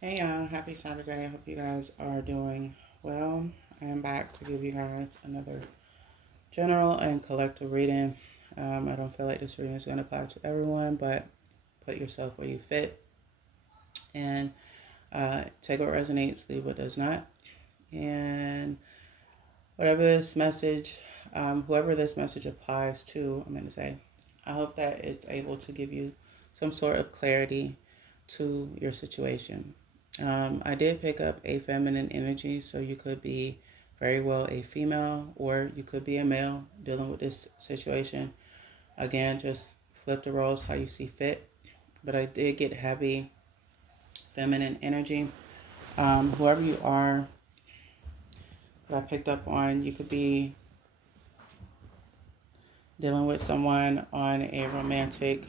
Hey y'all, happy Saturday. I hope you guys are doing well. I am back to give you guys another general and collective reading. I don't feel like this reading is going to apply to everyone, but put yourself where you fit and take what resonates, leave what does not. And whatever this message, whoever this message applies to, I'm going to say, I hope that it's able to give you some sort of clarity to your situation. I did pick up a feminine energy, so you could be very well a female or you could be a male dealing with this situation. Again, just flip the roles how you see fit. But I did get heavy feminine energy. Whoever you are that I picked up on, you could be dealing with someone on a romantic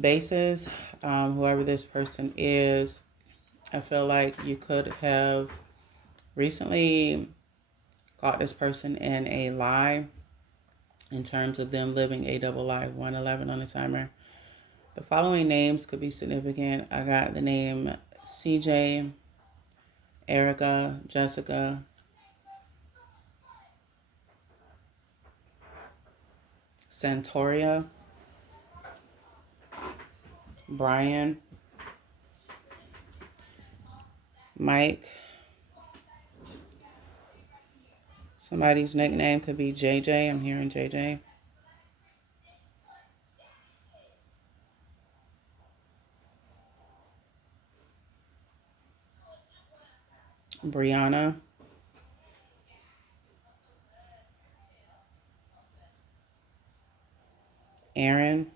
basis. Whoever this person is, I feel like you could have recently caught this person in a lie in terms of them living a double life. 111 on the timer. The following names could be significant. I got the name CJ, Erica, Jessica, Santoria, Brian, Mike. Somebody's nickname could be JJ. I'm hearing JJ. Brianna, Aaron.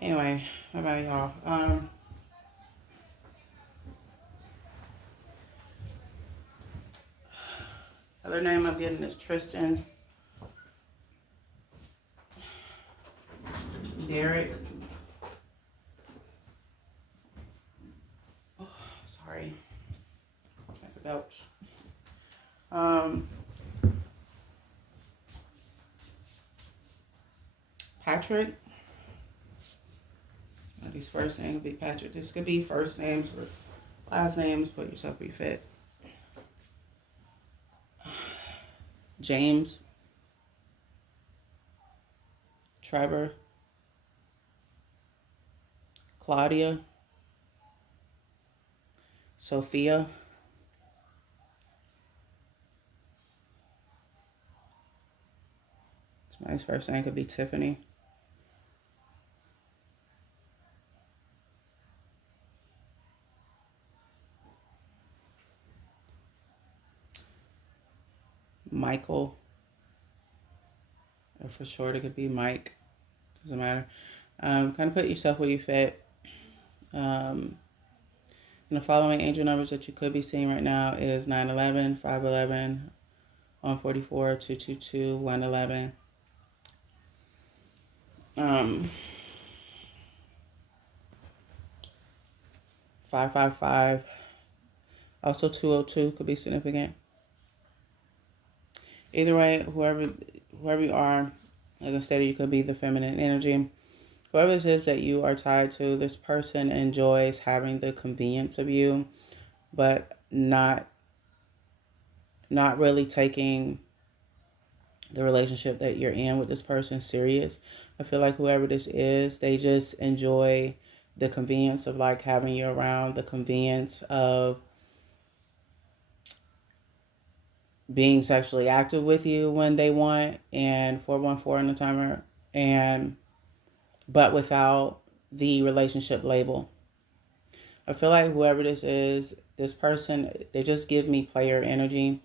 Anyway, how about y'all? Other name I'm getting is Tristan, Derek. Oh, sorry, like a belch. Um, Patrick. These first names could be Patrick. This could be first names or last names. Put yourself where you fit. James, Trevor, Claudia, Sophia. Somebody's first name could be Tiffany. Michael, or for short, it could be Mike. Doesn't matter. Kind of put yourself where you fit. And the following angel numbers that you could be seeing right now is 911, 511, 144, 222, 111. 555. Also 202 could be significant. Either way, whoever you are, as I stated, you could be the feminine energy. Whoever this is that you are tied to, this person enjoys having the convenience of you, but not really taking the relationship that you're in with this person serious. I feel like whoever this is, they just enjoy the convenience of like having you around, the convenience of being sexually active with you when they want, and 414 on the timer, and but without the relationship label. I feel like whoever this is, this person, they just give me player energy.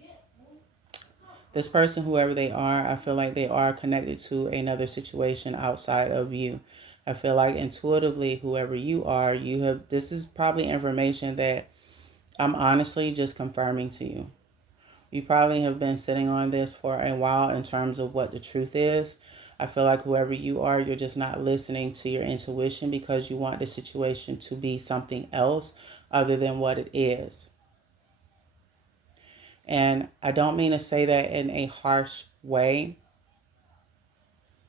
This person, whoever they are, I feel like they are connected to another situation outside of you. I feel like intuitively, whoever you are, this is probably information that I'm honestly just confirming to you. You probably have been sitting on this for a while in terms of what the truth is. I feel like whoever you are, you're just not listening to your intuition because you want the situation to be something else other than what it is. And I don't mean to say that in a harsh way.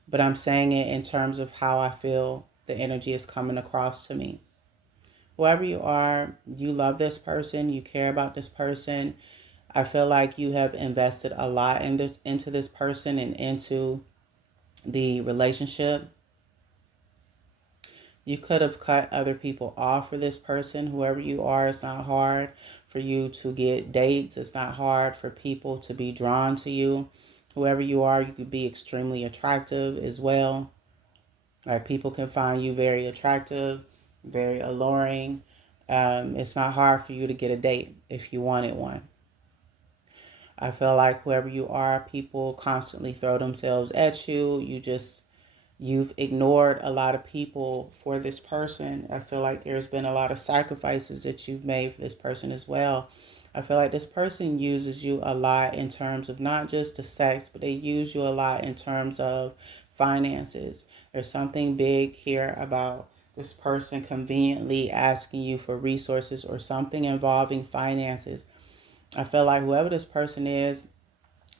but I'm saying it in terms of how I feel the energy is coming across to me. Whoever you are, you love this person, you care about this person. I feel like you have invested a lot into this person and into the relationship. You could have cut other people off for this person. Whoever you are, it's not hard for you to get dates. It's not hard for people to be drawn to you. Whoever you are, you could be extremely attractive as well. Like, people can find you very attractive, very alluring. It's not hard for you to get a date if you wanted one. I feel like whoever you are, people constantly throw themselves at you. You've ignored a lot of people for this person. I feel like there's been a lot of sacrifices that you've made for this person as well. I feel like this person uses you a lot in terms of not just the sex, but they use you a lot in terms of finances. There's something big here about this person conveniently asking you for resources or something involving finances. I feel like whoever this person is,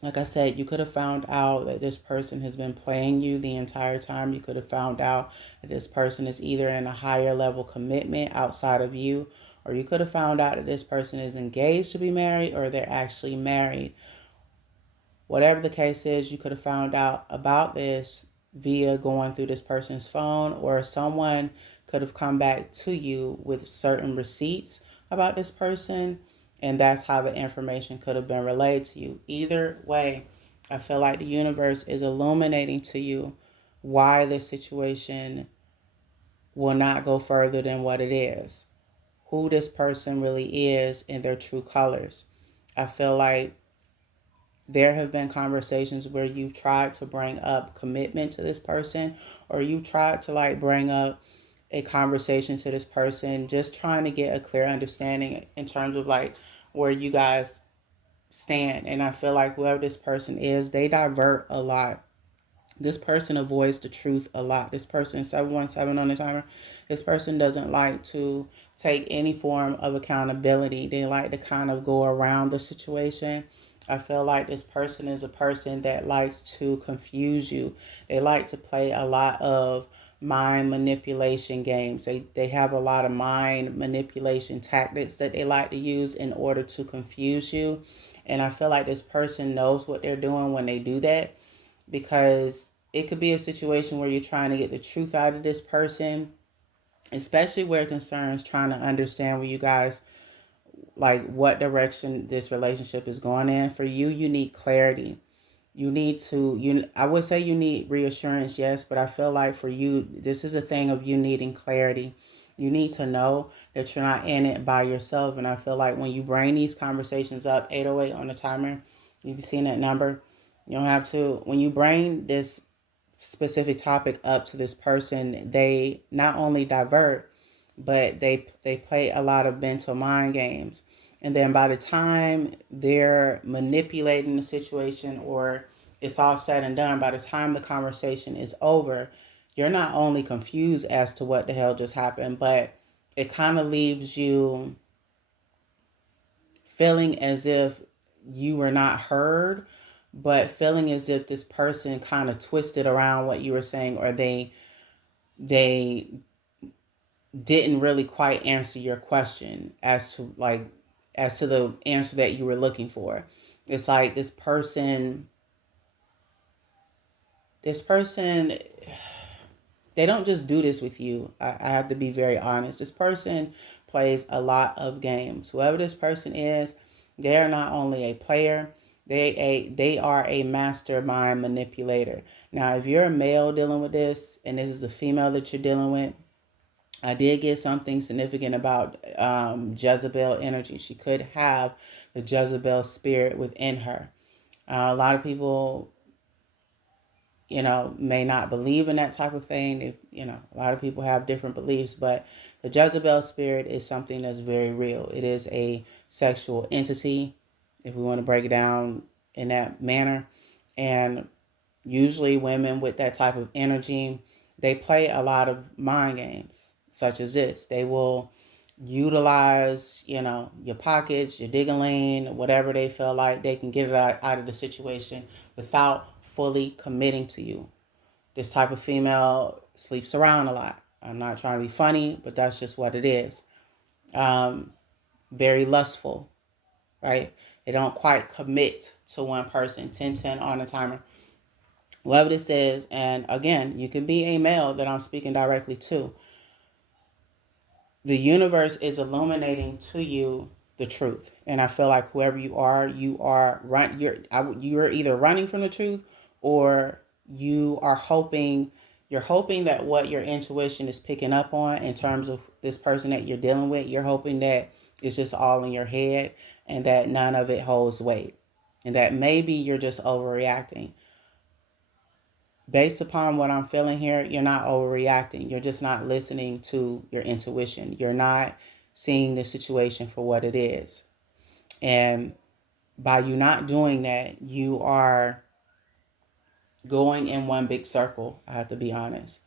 like I said, you could have found out that this person has been playing you the entire time. You could have found out that this person is either in a higher level commitment outside of you, or you could have found out that this person is engaged to be married or they're actually married. Whatever the case is, you could have found out about this via going through this person's phone, or someone could have come back to you with certain receipts about this person, and that's how the information could have been relayed to you. Either way, I feel like the universe is illuminating to you why this situation will not go further than what it is, who this person really is in their true colors. I feel like there have been conversations where you tried to bring up commitment to this person, or you tried to like bring up a conversation to this person, just trying to get a clear understanding in terms of like where you guys stand. And I feel like whoever this person is, they divert a lot. This person avoids the truth a lot. This person, 717 on the timer, this person doesn't like to take any form of accountability. They like to kind of go around the situation. I feel like this person is a person that likes to confuse you. They like to play a lot of mind manipulation games. They have a lot of mind manipulation tactics that they like to use in order to confuse you. And I feel like this person knows what they're doing when they do that, because it could be a situation where you're trying to get the truth out of this person, especially where it concerns trying to understand where you guys, like, what direction this relationship is going in. For you, you need clarity. I would say you need reassurance, yes, but I feel like for you, this is a thing of you needing clarity. You need to know that you're not in it by yourself. And I feel like when you bring these conversations up, 808 on the timer, you've seen that number. You don't have to, when you bring this specific topic up to this person, they not only divert, but they play a lot of mental mind games. And then by the time they're manipulating the situation, or it's all said and done, by the time the conversation is over, you're not only confused as to what the hell just happened, but it kind of leaves you feeling as if you were not heard, but feeling as if this person kind of twisted around what you were saying, or they didn't really quite answer your question as to the answer that you were looking for. It's like this person they don't just do this with you. I have to be very honest. This person plays a lot of games. Whoever this person is, they are not only a player, they are a mastermind manipulator. Now, if you're a male dealing with this and this is a female that you're dealing with, I did get something significant about Jezebel energy. She could have the Jezebel spirit within her. A lot of people, may not believe in that type of thing. A lot of people have different beliefs, but the Jezebel spirit is something that's very real. It is a sexual entity, if we want to break it down in that manner. And usually women with that type of energy, they play a lot of mind games, such as this. They will utilize, your pockets, your digging, whatever they feel like they can get it out of the situation without fully committing to you. This type of female sleeps around a lot. I'm not trying to be funny, but that's just what it is. Um, Very lustful, right? They don't quite commit to one person. 10-10 on the timer. Whatever this is, and again, you can be a male that I'm speaking directly to. The universe is illuminating to you the truth, and I feel like whoever you are you're either running from the truth, or you're hoping that what your intuition is picking up on in terms of this person that you're dealing with, you're hoping that it's just all in your head and that none of it holds weight, and that maybe you're just overreacting. Based upon what I'm feeling here, you're not overreacting. You're just not listening to your intuition. You're not seeing the situation for what it is. And by you not doing that, you are going in one big circle. I have to be honest.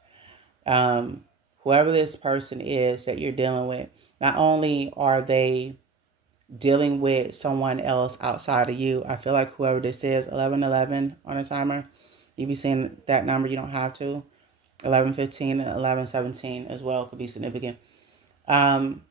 Whoever this person is that you're dealing with, not only are they dealing with someone else outside of you, I feel like whoever this is, 1111 on a timer, you be seeing that number, you don't have to. 1115 and 1117 as well could be significant. Um,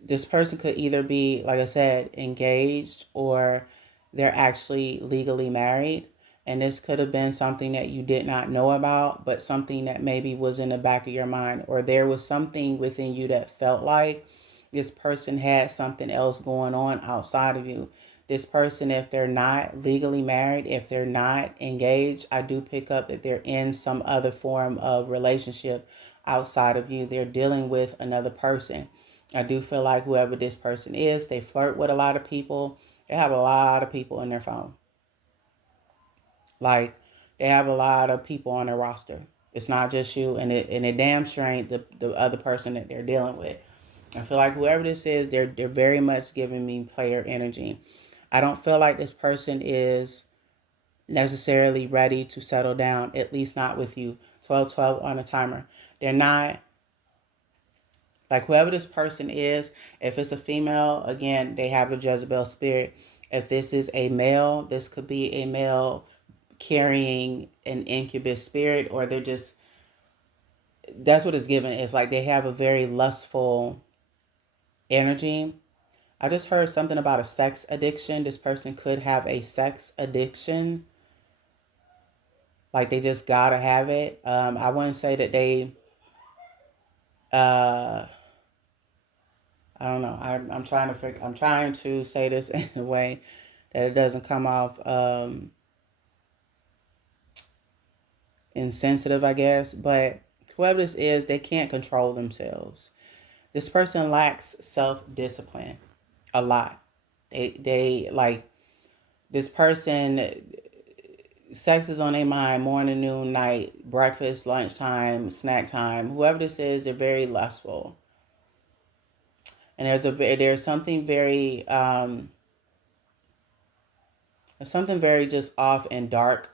this person could either be, like I said, engaged, or they're actually legally married. And this could have been something that you did not know about, but something that maybe was in the back of your mind, or there was something within you that felt like this person had something else going on outside of you. This person, if they're not legally married, if they're not engaged, I do pick up that they're in some other form of relationship outside of you. They're dealing with another person. I do feel like whoever this person is, they flirt with a lot of people. They have a lot of people in their phone. Like, they have a lot of people on their roster. It's not just you, and it damn sure ain't the other person that they're dealing with. I feel like whoever this is, they're very much giving me player energy. I don't feel like this person is necessarily ready to settle down, at least not with you. 12-12 on a timer. They're not. Like, whoever this person is, if it's a female, again, they have a Jezebel spirit. If this is a male, this could be a male carrying an incubus spirit, or they're just, that's what it's given. It's like they have a very lustful energy. I just heard something about a sex addiction. This person could have a sex addiction. Like, they just gotta have it. I wouldn't say that they, uh, I don't know. I'm trying to say this in a way that it doesn't come off insensitive, I guess. But whoever this is, they can't control themselves. This person lacks self-discipline a lot. They like, this person, sex is on their mind morning, noon, night, breakfast, lunchtime, snack time. Whoever this is, they're very lustful. And there's something very just off and dark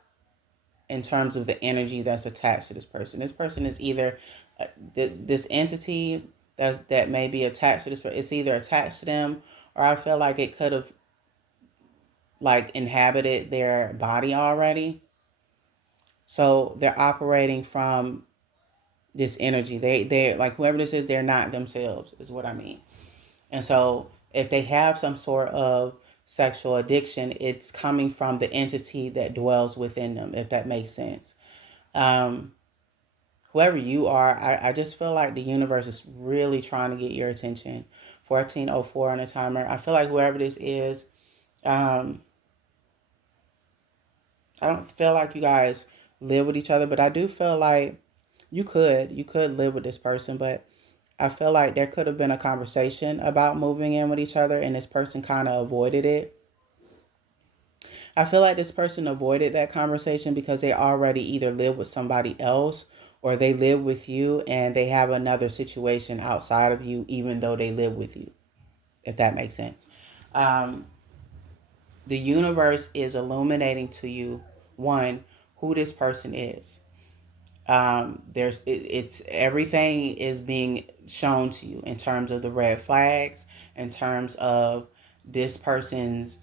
in terms of the energy that's attached to this person. This person is either this entity that may be attached to this. It's either attached to them, or I feel like it could have like inhabited their body already. So they're operating from this energy. They like, whoever this is, they're not themselves, is what I mean. And so if they have some sort of sexual addiction, it's coming from the entity that dwells within them, if that makes sense. Um, Whoever you are, I just feel like the universe is really trying to get your attention. 1404 on the timer. I feel like whoever this is, um, I don't feel like you guys live with each other, but I do feel like you could live with this person, but I feel like there could have been a conversation about moving in with each other, and this person kind of avoided it. I feel like this person avoided that conversation because they already either live with somebody else, or they live with you and they have another situation outside of you, even though they live with you, if that makes sense. Um, the universe is illuminating to you, one, who this person is. It's everything is being shown to you in terms of the red flags, in terms of this person's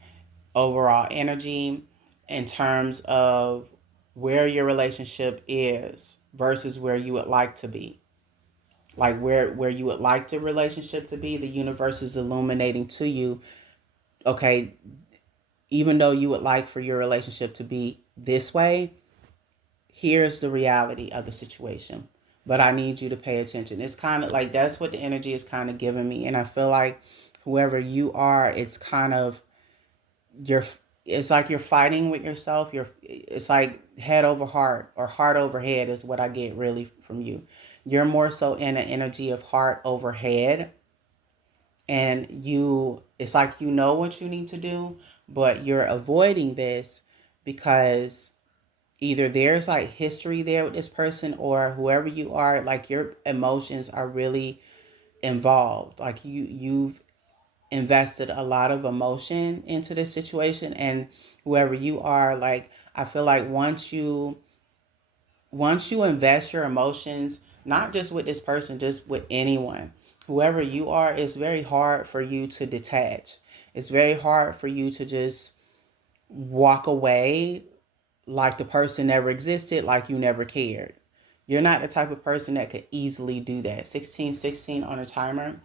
overall energy, in terms of where your relationship is versus where you would like to be. Like where you would like the relationship to be, the universe is illuminating to you, okay, even though you would like for your relationship to be this way, here's the reality of the situation. But I need you to pay attention. It's kind of like that's what the energy is kind of giving me. And I feel like whoever you are, it's kind of you're it's like you're fighting with yourself. It's like head over heart or heart over head is what I get really from you. You're more so in an energy of heart over head, and it's like you know what you need to do, but you're avoiding this because either there's like history there with this person, or whoever you are, like your emotions are really involved. Like you've invested a lot of emotion into this situation, and whoever you are, like I feel like once you invest your emotions, not just with this person, just with anyone, whoever you are, it's very hard for you to detach. It's very hard for you to just walk away like the person never existed, like you never cared. You're not the type of person that could easily do that. 1616 on a timer.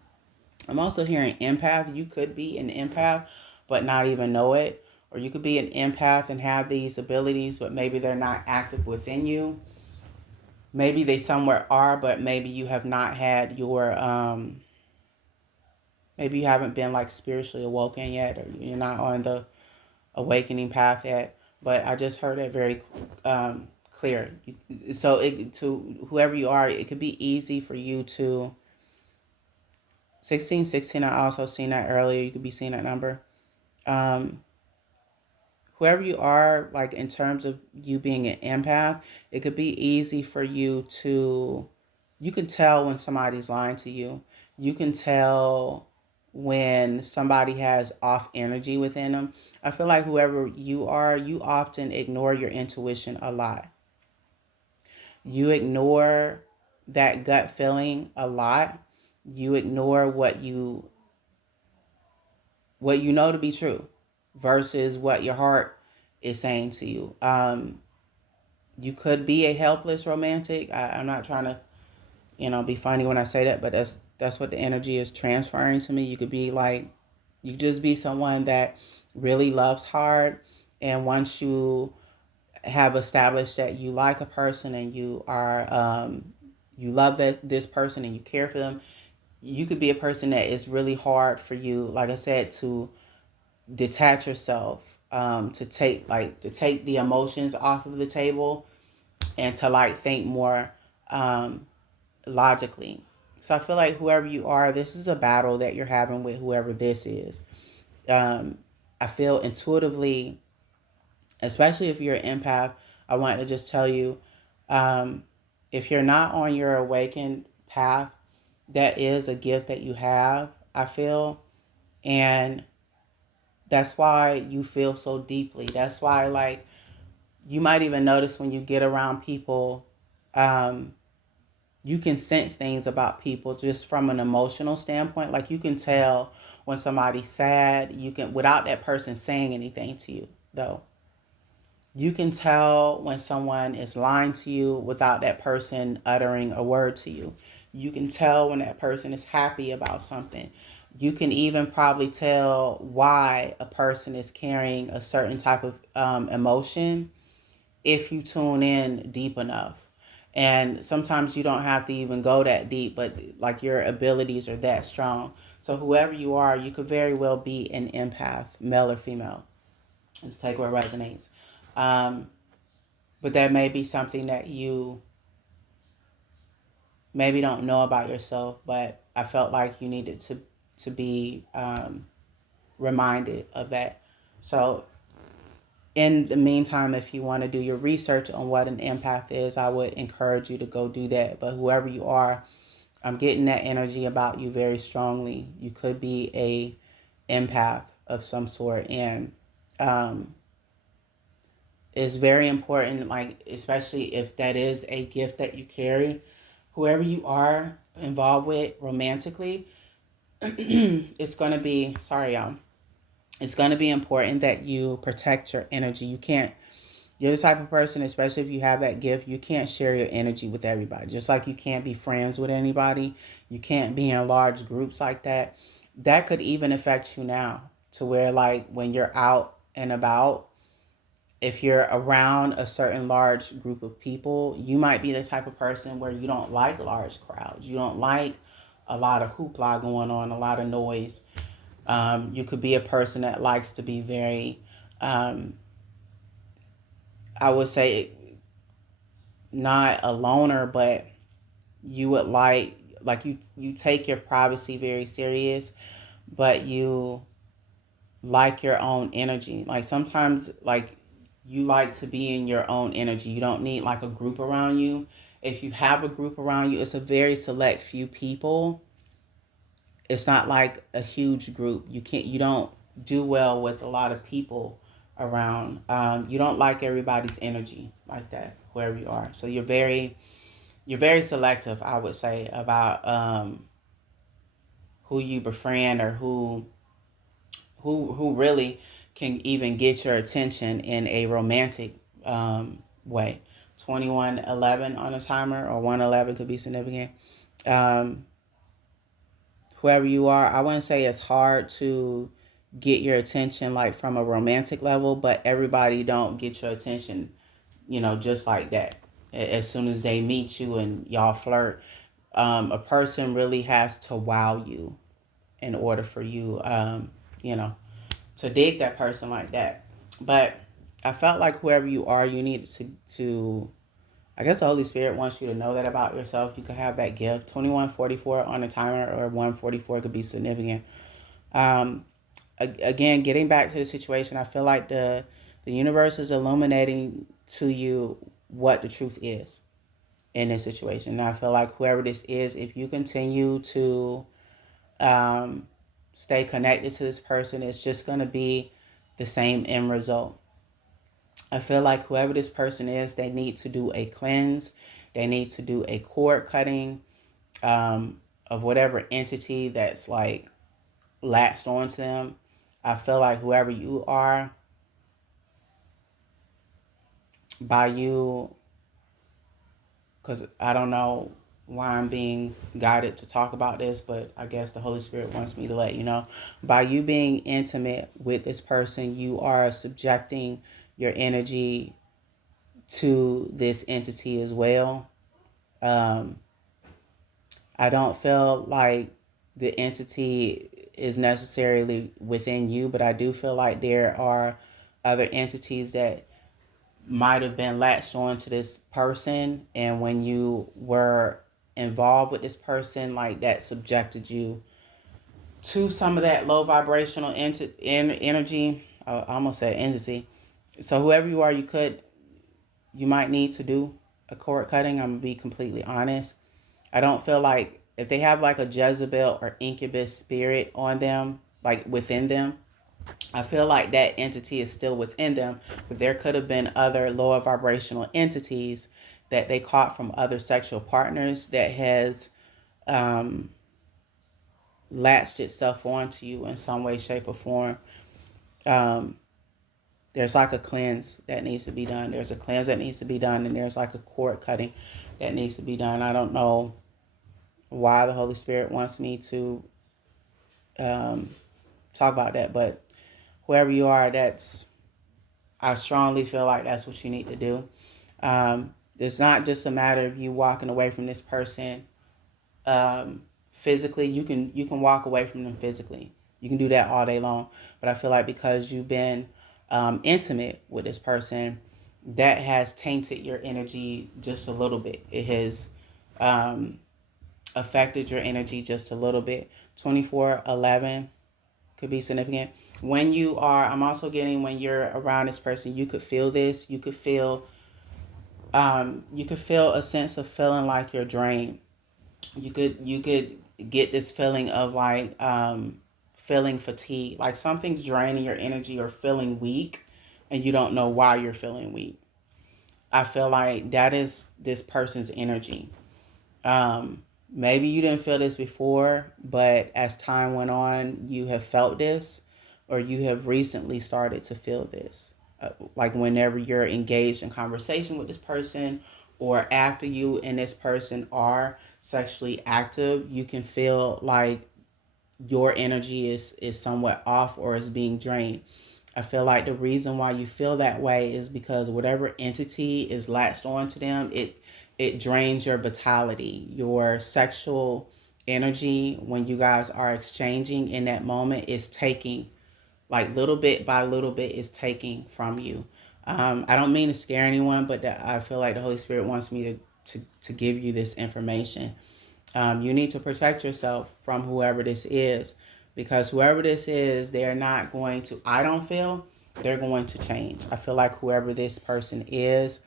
I'm also hearing empath. You could be an empath, but not even know it. Or you could be an empath and have these abilities, but maybe they're not active within you. Maybe they somewhere are, but maybe you have not had maybe you haven't been like spiritually awoken yet, or you're not on the awakening path yet. But I just heard it very clear. So to whoever you are, it could be easy for you to 1616. I also seen that earlier. You could be seeing that number. Um, Whoever you are, like in terms of you being an empath, it could be easy for you to, you can tell when somebody's lying to you. You can tell when somebody has off energy within them. I feel like whoever you are, you often ignore your intuition a lot. You ignore that gut feeling a lot. You ignore what you know to be true versus what your heart is saying to you. You could be a helpless romantic. I'm not trying to, be funny when I say that, but that's what the energy is transferring to me. You could be like, you just be someone that really loves hard, and once you have established that you like a person and you love this person and you care for them, you could be a person that is really hard for you, like I said, to detach yourself, to take the emotions off of the table and to like think more um, logically. So I feel like whoever you are, this is a battle that you're having with whoever this is. Um, I feel intuitively, especially if you're an empath, I want to just tell you, um, if you're not on your awakened path, that is a gift that you have, I feel. And that's why you feel so deeply. That's why, like, you might even notice when you get around people, um, you can sense things about people just from an emotional standpoint. Like, you can tell when somebody's sad, you can, without that person saying anything to you, though. You can tell when someone is lying to you without that person uttering a word to you. You can tell when that person is happy about something. You can even probably tell why a person is carrying a certain type of emotion if you tune in deep enough. And sometimes you don't have to even go that deep, but like your abilities are that strong. So whoever you are, you could very well be an empath, male or female. Let's take what resonates. Um, but that may be something that you maybe don't know about yourself, but I felt like you needed to be reminded of that. So in the meantime, if you want to do your research on what an empath is, I would encourage you to go do that. But whoever you are, I'm getting that energy about you very strongly. You could be a empath of some sort, and um, it's very important, like especially if that is a gift that you carry. Whoever you are involved with romantically, it's gonna be sorry, y'all. It's gonna be important that you protect your energy. You can't You're the type of person, especially if you have that gift, you can't share your energy with everybody. Just like you can't be friends with anybody, you can't be in large groups like that. That could even affect you now, to where like when you're out and about, if you're around a certain large group of people, you might be the type of person where you don't like large crowds. You don't like a lot of hoopla going on, a lot of noise. You could be a person that likes to be very, um, I would say, not a loner, but you would like you take your privacy very serious, but you like your own energy. Like sometimes like you like to be in your own energy. You don't need like a group around you. If you have a group around you, it's a very select few people. It's not like a huge group. You don't do well with a lot of people around. You don't like everybody's energy like that, wherever you are. So you're very selective, I would say, about who you befriend, or who really can even get your attention in a romantic way. 2111 on a timer, or 111 could be significant. Um, Whoever you are, I wouldn't say it's hard to get your attention like from a romantic level, but everybody don't get your attention, just like that. As soon as they meet you and y'all flirt, a person really has to wow you in order for you, you know, to date that person like that. But I felt like whoever you are, you need to I guess the Holy Spirit wants you to know that about yourself. You could have that gift. 2144 on a timer, or 144 could be significant. Um, Again, getting back to the situation, I feel like the universe is illuminating to you what the truth is in this situation. And I feel like whoever this is, if you continue to um, stay connected to this person, it's just going to be the same end result. I feel like whoever this person is, they need to do a cleanse. They need to do a cord cutting of whatever entity that's like latched onto them. I feel like whoever you are, by you, because I don't know why I'm being guided to talk about this, but I guess the Holy Spirit wants me to let you know. By you being intimate with this person, you are subjecting your energy to this entity as well. Um, I don't feel like the entity is necessarily within you, but I do feel like there are other entities that might have been latched on to this person, and when you were involved with this person, like that subjected you to some of that low vibrational energy. I almost said entity. So whoever you are, you might need to do a cord cutting. I'm gonna be completely honest. I don't feel like if they have like a Jezebel or incubus spirit on them, like within them, I feel like that entity is still within them, but there could have been other lower vibrational entities that they caught from other sexual partners that has um, latched itself onto you in some way, shape, or form. Um, there's like a cleanse that needs to be done. There's a cleanse that needs to be done, and there's like a cord cutting that needs to be done. I don't know why the Holy Spirit wants me to um, talk about that, but whoever you are, I strongly feel like that's what you need to do. It's not just a matter of you walking away from this person physically. You can walk away from them physically. You can do that all day long. But I feel like because you've been intimate with this person, that has tainted your energy just a little bit. It has um, affected your energy just a little bit. 2411 could be significant. I'm also getting when you're around this person, you could feel this. You could feel a sense of feeling like you're drained. You could get this feeling of like feeling fatigue, like something's draining your energy or feeling weak, and you don't know why you're feeling weak. I feel like that is this person's energy. Maybe you didn't feel this before, but as time went on, you have felt this, or you have recently started to feel this. like whenever you're engaged in conversation with this person, or after you and this person are sexually active, you can feel like your energy is somewhat off or is being drained. I feel like the reason why you feel that way is because whatever entity is latched onto them, it drains your vitality, your sexual energy. When you guys are exchanging in that moment, is taking, like, little bit by little bit, is taking from you. I don't mean to scare anyone, but that I feel like the Holy Spirit wants me to give you this information. You need to protect yourself from whoever this is, because whoever this is, they're not going to, I don't feel they're going to change. I feel like whoever this person is,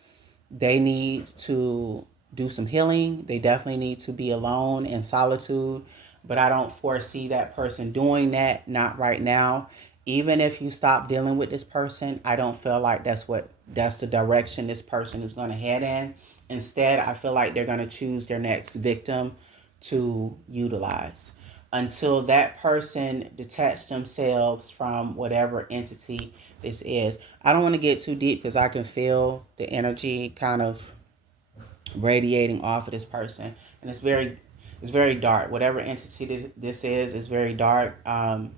they need to do some healing. They definitely need to be alone in solitude, but I don't foresee that person doing that, not right now. Even if you stop dealing with this person, I don't feel like that's the direction this person is going to head in. Instead, I feel like they're going to choose their next victim to utilize until that person detach themselves from whatever entity this is. I don't want to get too deep because I can feel the energy kind of radiating off of this person, and it's very dark. Whatever entity this is very dark. And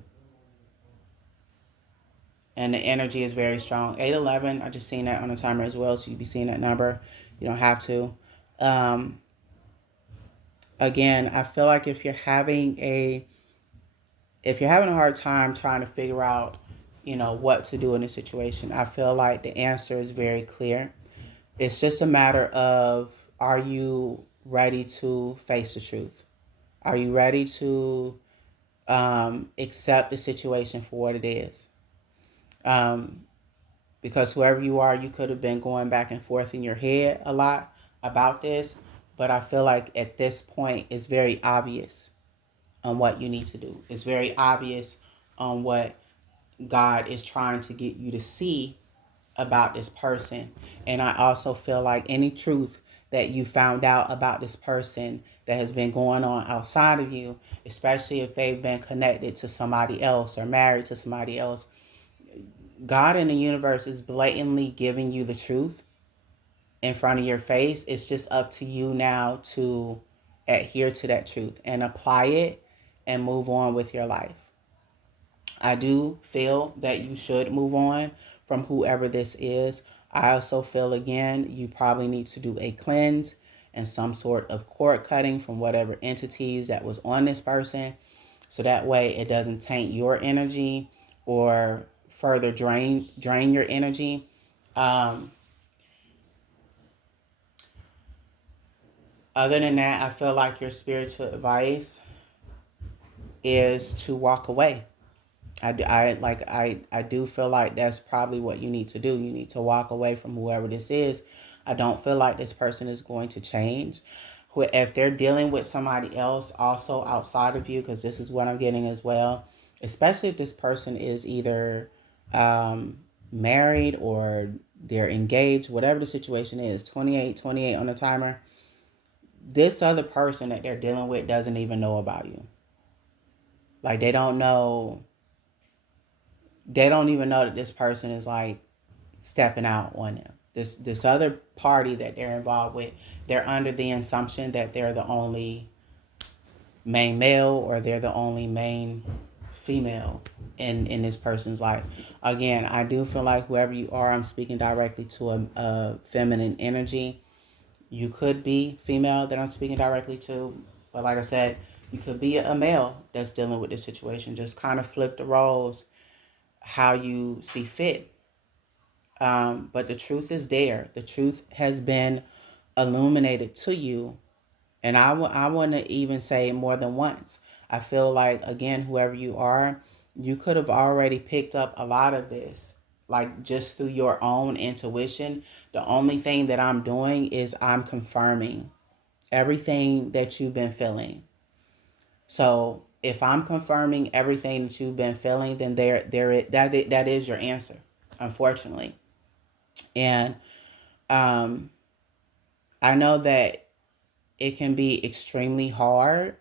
the energy is very strong. 811, I just seen that on the timer as well, so you'd be seeing that number. You don't have to. Um, Again, I feel like if you're having a hard time trying to figure out, what to do in this situation, I feel like the answer is very clear. It's just a matter of, are you ready to face the truth? Are you ready to accept the situation for what it is? Um, because whoever you are, you could have been going back and forth in your head a lot about this, but I feel like at this point it's very obvious on what you need to do. It's very obvious on what God is trying to get you to see about this person. And I also feel like any truth that you found out about this person that has been going on outside of you, especially if they've been connected to somebody else or married to somebody else, God in the universe is blatantly giving you the truth in front of your face. It's just up to you now to adhere to that truth and apply it and move on with your life. I do feel that you should move on from whoever this is. I also feel, again, you probably need to do a cleanse and some sort of cord cutting from whatever entities that was on this person, so that way it doesn't taint your energy or further drain your energy. Um, Other than that, I feel like your spiritual advice is to walk away. I do feel like that's probably what you need to do. You need to walk away from whoever this is. I don't feel like this person is going to change. If they're dealing with somebody else also outside of you, because this is what I'm getting as well, especially if this person is either married or they're engaged, whatever the situation is, 28 on the timer, this other person that they're dealing with doesn't even know about you. Like, they don't even know that this person is like stepping out on them. This other party that they're involved with, they're under the assumption that they're the only main male or they're the only main female in this person's life. Again, I do feel like whoever you are, I'm speaking directly to a feminine energy. You could be female that I'm speaking directly to, but like I said, you could be a male that's dealing with this situation. Just kind of flip the roles how you see fit. But the truth is there. The truth has been illuminated to you. And I want to even say more than once. I feel like, again, whoever you are, you could have already picked up a lot of this, like just through your own intuition. The only thing that I'm doing is I'm confirming everything that you've been feeling. So if I'm confirming everything that you've been feeling, then that is your answer, unfortunately. And um, I know that it can be extremely hard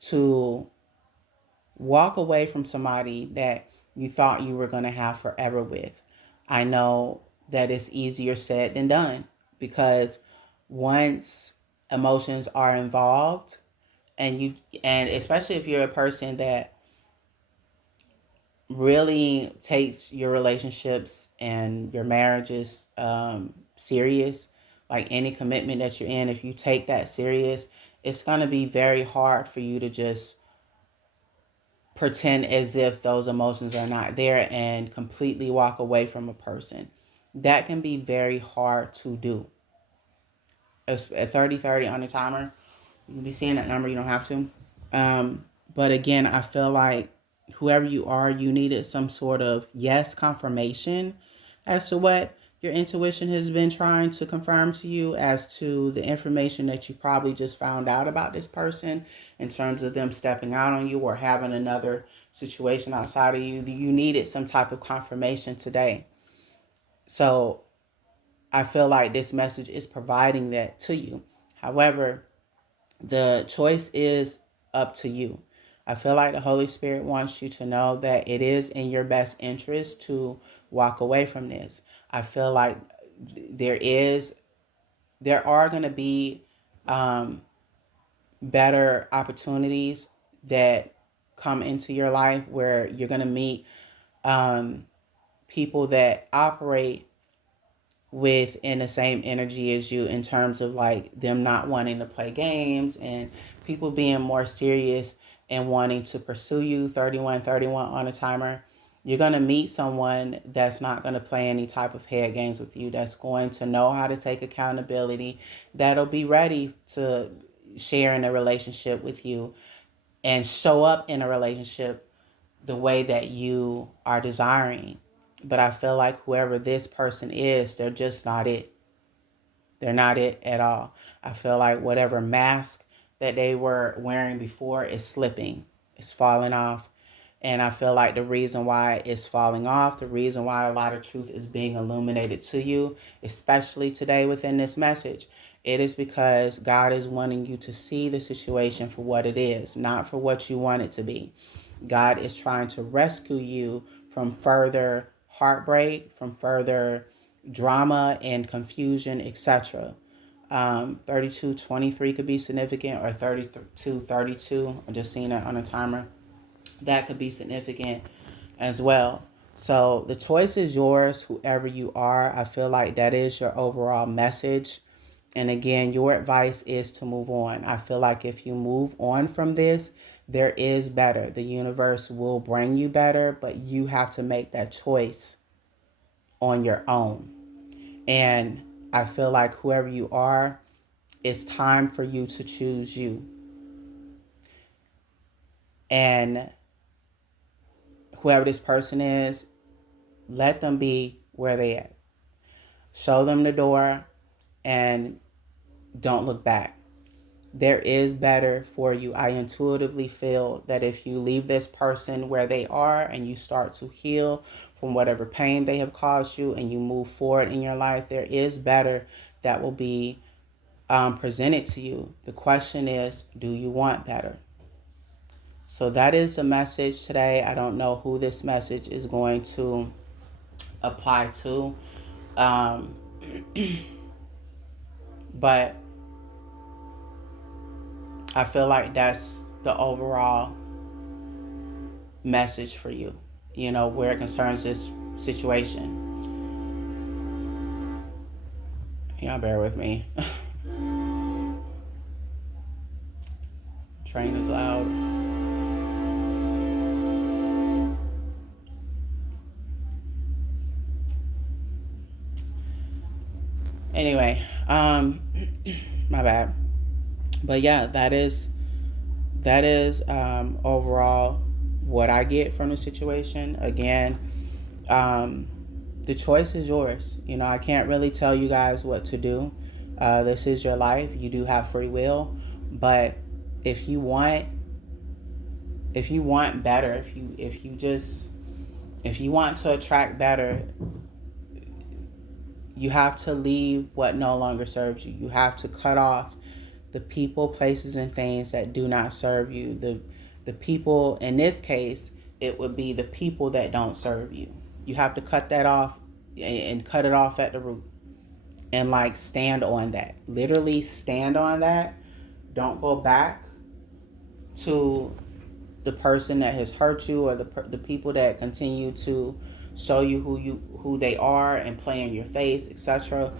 to walk away from somebody that you thought you were going to have forever with. I know that it's easier said than done, because once emotions are involved, and especially if you're a person that really takes your relationships and your marriages serious, like any commitment that you're in, if you take that serious, it's going to be very hard for you to just pretend as if those emotions are not there and completely walk away from a person. That can be very hard to do. At 30 on the timer, you can be seeing that number, you don't have to. But again, I feel like whoever you are, you needed some sort of yes confirmation as to what your intuition has been trying to confirm to you, as to the information that you probably just found out about this person in terms of them stepping out on you or having another situation outside of you. You needed some type of confirmation today. So I feel like this message is providing that to you. However, the choice is up to you. I feel like the Holy Spirit wants you to know that it is in your best interest to walk away from this. I feel like there are going to be better opportunities that come into your life, where you're going to meet people that operate within the same energy as you, in terms of like them not wanting to play games and people being more serious and wanting to pursue you. 31 on a timer. You're going to meet someone that's not going to play any type of head games with you, that's going to know how to take accountability, that'll be ready to share in a relationship with you and show up in a relationship the way that you are desiring. But I feel like whoever this person is, they're just not it. They're not it at all. I feel like whatever mask that they were wearing before is slipping, it's falling off. And I feel like the reason why it's falling off, the reason why a lot of truth is being illuminated to you, especially today within this message, it is because God is wanting you to see the situation for what it is, not for what you want it to be. God is trying to rescue you from further heartbreak, from further drama and confusion, etc. 32:23 could be significant, or 32:32. I'm just seeing that on a timer. That could be significant as well. So the choice is yours, whoever you are. I feel like that is your overall message. And again, your advice is to move on. I feel like if you move on from this, there is better. The universe will bring you better, but you have to make that choice on your own. And I feel like whoever you are, it's time for you to choose you. And whoever this person is, let them be where they at. Show them the door and don't look back. There is better for you. I intuitively feel that if you leave this person where they are and you start to heal from whatever pain they have caused you and you move forward in your life, there is better that will be presented to you. The question is, do you want better? So that is the message today. I don't know who this message is going to apply to, um, but I feel like that's the overall message for you, where it concerns this situation. Bear with me. Train is loud. Anyway, my bad. But yeah, that is overall what I get from the situation. Again, the choice is yours. I can't really tell you guys what to do. This is your life. You do have free will, but if you want better, if you want to attract better, you have to leave what no longer serves you. You have to cut off the people, places, and things that do not serve you. The people, in this case, it would be the people that don't serve you. You have to cut that off and cut it off at the root. And like stand on that. Literally stand on that. Don't go back to the person that has hurt you, or the people that continue to show you who they are and play in your face, etc.,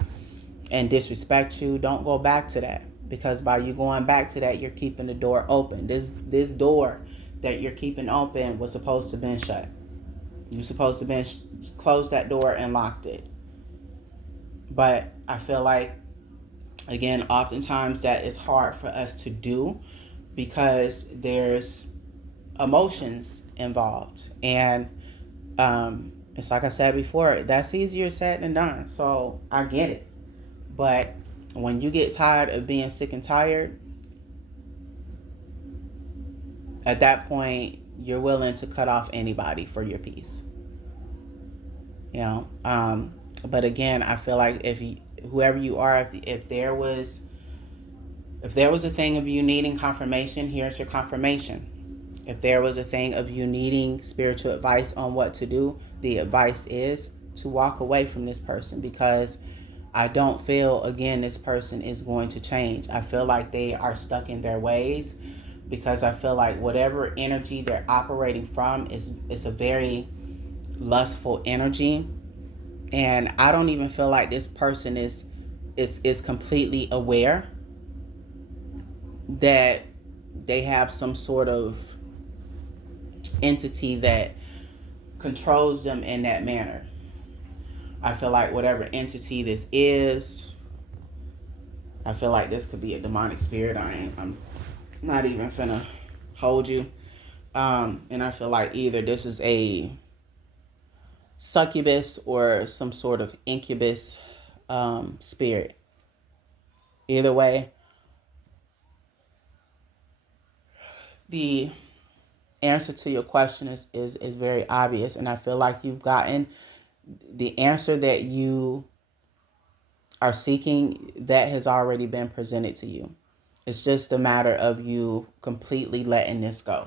and disrespect you. Don't go back to that, because by you going back to that, you're keeping the door open. This door that you're keeping open was supposed to been shut. You're supposed to been closed that door and locked it. But I feel like, again, oftentimes that is hard for us to do because there's emotions involved, and it's like I said before, that's easier said than done. So I get it, but when you get tired of being sick and tired, at that point you're willing to cut off anybody for your peace. You know, but again, I feel like if you, whoever you are, if there was a thing of you needing confirmation, here's your confirmation. If there was a thing of you needing spiritual advice on what to do, the advice is to walk away from this person, because I don't feel, again, this person is going to change. I feel like they are stuck in their ways, because I feel like whatever energy they're operating from is a very lustful energy. And I don't even feel like this person is completely aware that they have some sort of entity that controls them in that manner. I feel like whatever entity this is, I feel like this could be a demonic spirit. I'm not even finna hold you. And I feel like either this is a succubus or some sort of incubus spirit. Either way, the answer to your question is very obvious, and I feel like you've gotten the answer that you are seeking. That has already been presented to you. It's just a matter of you completely letting this go.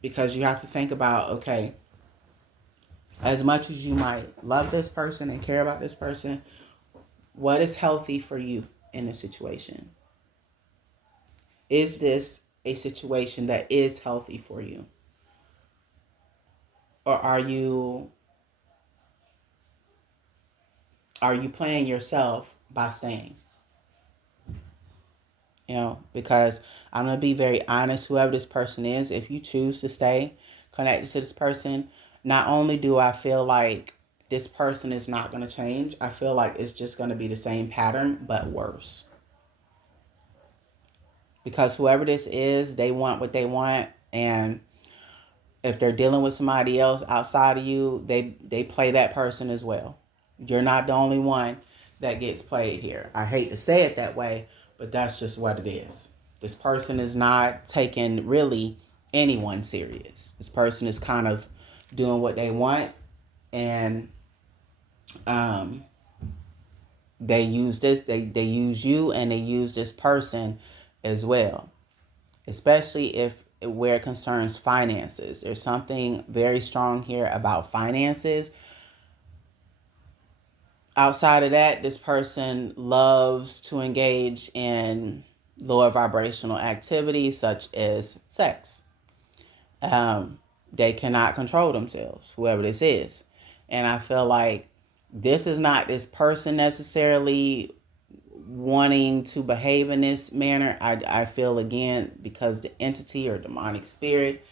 Because you have to think about, okay, as much as you might love this person and care about this person, what is healthy for you in the situation? Is this a situation that is healthy for you? Or are you playing yourself by staying? You know, because I'm going to be very honest, whoever this person is, if you choose to stay connected to this person, not only do I feel like this person is not going to change, I feel like it's just going to be the same pattern, but worse. Because whoever this is, they want what they want, and if they're dealing with somebody else outside of you, they play that person as well. You're not the only one that gets played here. I hate to say it that way, but that's just what it is. This person is not taking really anyone serious. This person is kind of doing what they want, and they use this. They use you, and they use this person as well. Especially if where it concerns finances. There's something very strong here about finances. Outside of that, this person loves to engage in lower vibrational activities such as sex. They cannot control themselves, whoever this is. And I feel like this is not this person necessarily wanting to behave in this manner. I feel, again, because the entity or demonic spirit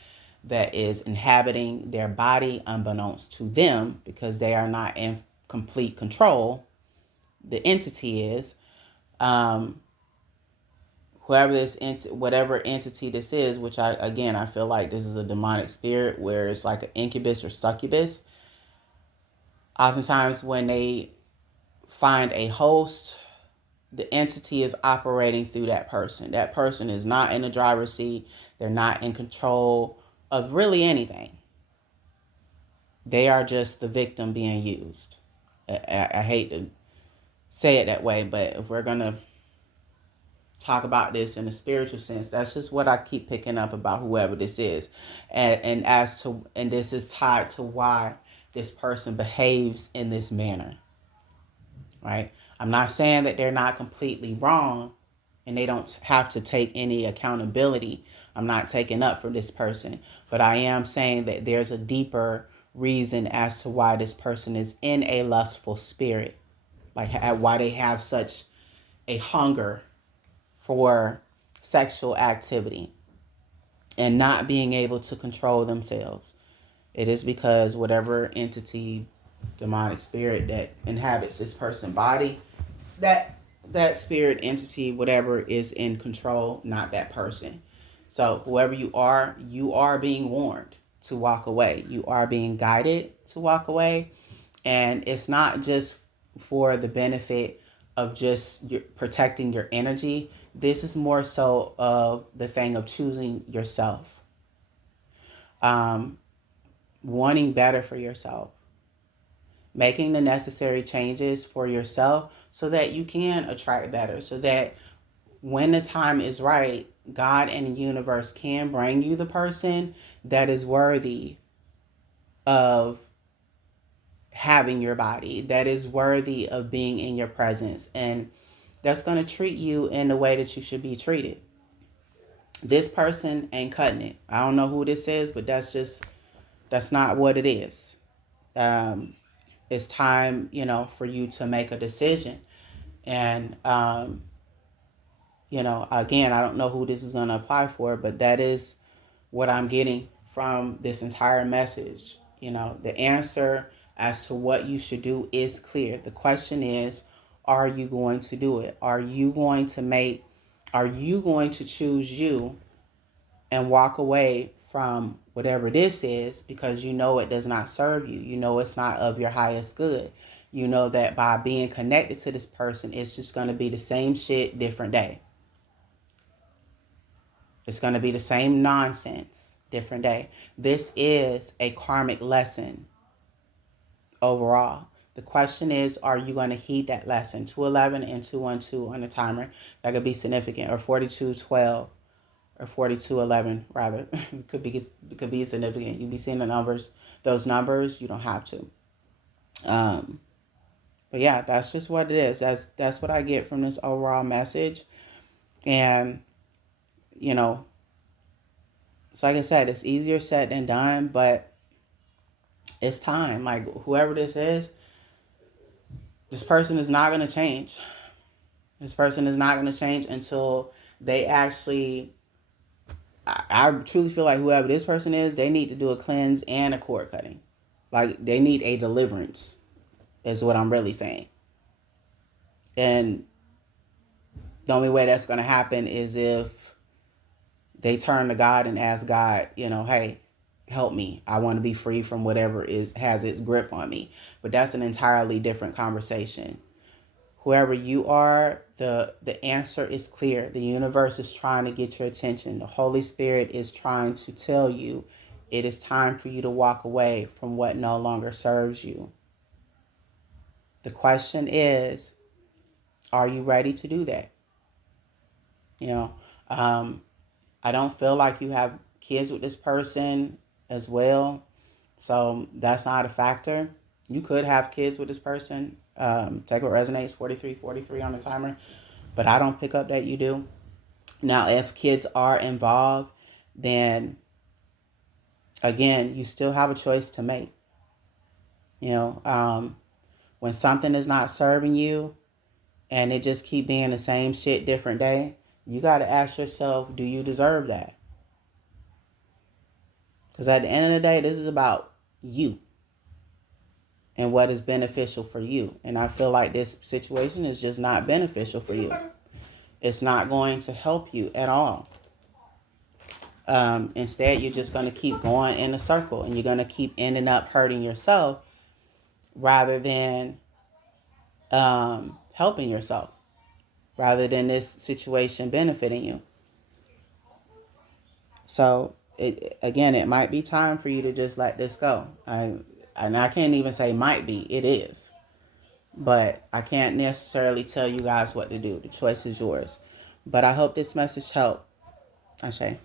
that is inhabiting their body, unbeknownst to them, because they are not in complete control, the entity is, whoever whatever entity this is, which I feel like this is a demonic spirit where it's like an incubus or succubus. Oftentimes when they find a host, the entity is operating through that person. That person is not in the driver's seat. They're not in control of really anything. They are just the victim being used. I hate to say it that way, but if we're going to talk about this in a spiritual sense, that's just what I keep picking up about whoever this is. And this is tied to why this person behaves in this manner, right? I'm not saying that they're not completely wrong and they don't have to take any accountability. I'm not taking up for this person, but I am saying that there's a deeper reason as to why this person is in a lustful spirit, like why they have such a hunger for sexual activity and not being able to control themselves. It is because whatever entity, demonic spirit that inhabits this person's body, that spirit entity, whatever, is in control, not that person. So whoever you are being warned to walk away. You are being guided to walk away. And it's not just for the benefit of just protecting your energy. This is more so of the thing of choosing yourself, wanting better for yourself, making the necessary changes for yourself so that you can attract better, so that when the time is right, God and the universe can bring you the person that is worthy of having your body, that is worthy of being in your presence, and that's going to treat you in the way that you should be treated. This person ain't cutting it. I don't know who this is, but that's not what it is. It's time, for you to make a decision. And, again, I don't know who this is going to apply for, but that is what I'm getting from this entire message. The answer as to what you should do is clear. The question is, are you going to do it? Are you going to choose you and walk away from whatever this is because you know it does not serve you? You know it's not of your highest good. You know that by being connected to this person, it's just going to be the same shit, different day. It's going to be the same nonsense, different day. This is a karmic lesson overall. The question is, are you going to heed that lesson? 211 and 212 on the timer. That could be significant. Or 4212 or 4211 rather. could be significant. You'll be seeing the numbers. Those numbers, you don't have to. But yeah, that's just what it is. That's what I get from this overall message. And, so like I said, it's easier said than done, but it's time. Like, whoever this is, this person is not going to change. This person is not going to change until they actually, I truly feel like whoever this person is, they need to do a cleanse and a cord cutting. Like, they need a deliverance, is what I'm really saying. And the only way that's going to happen is if they turn to God and ask God, hey, help me. I want to be free from whatever has its grip on me. But that's an entirely different conversation. Whoever you are, the answer is clear. The universe is trying to get your attention. The Holy Spirit is trying to tell you it is time for you to walk away from what no longer serves you. The question is, are you ready to do that? I don't feel like you have kids with this person as well. So that's not a factor. You could have kids with this person. Take what resonates, 43 on the timer. But I don't pick up that you do. Now, if kids are involved, then again, you still have a choice to make. When something is not serving you and it just keep being the same shit different day, you got to ask yourself, do you deserve that? Because at the end of the day, this is about you and what is beneficial for you. And I feel like this situation is just not beneficial for you. It's not going to help you at all. Instead, you're just going to keep going in a circle and you're going to keep ending up hurting yourself rather than helping yourself, rather than this situation benefiting you. So, it might be time for you to just let this go. And I can't even say might be, it is. But I can't necessarily tell you guys what to do. The choice is yours. But I hope this message helped. Ashe.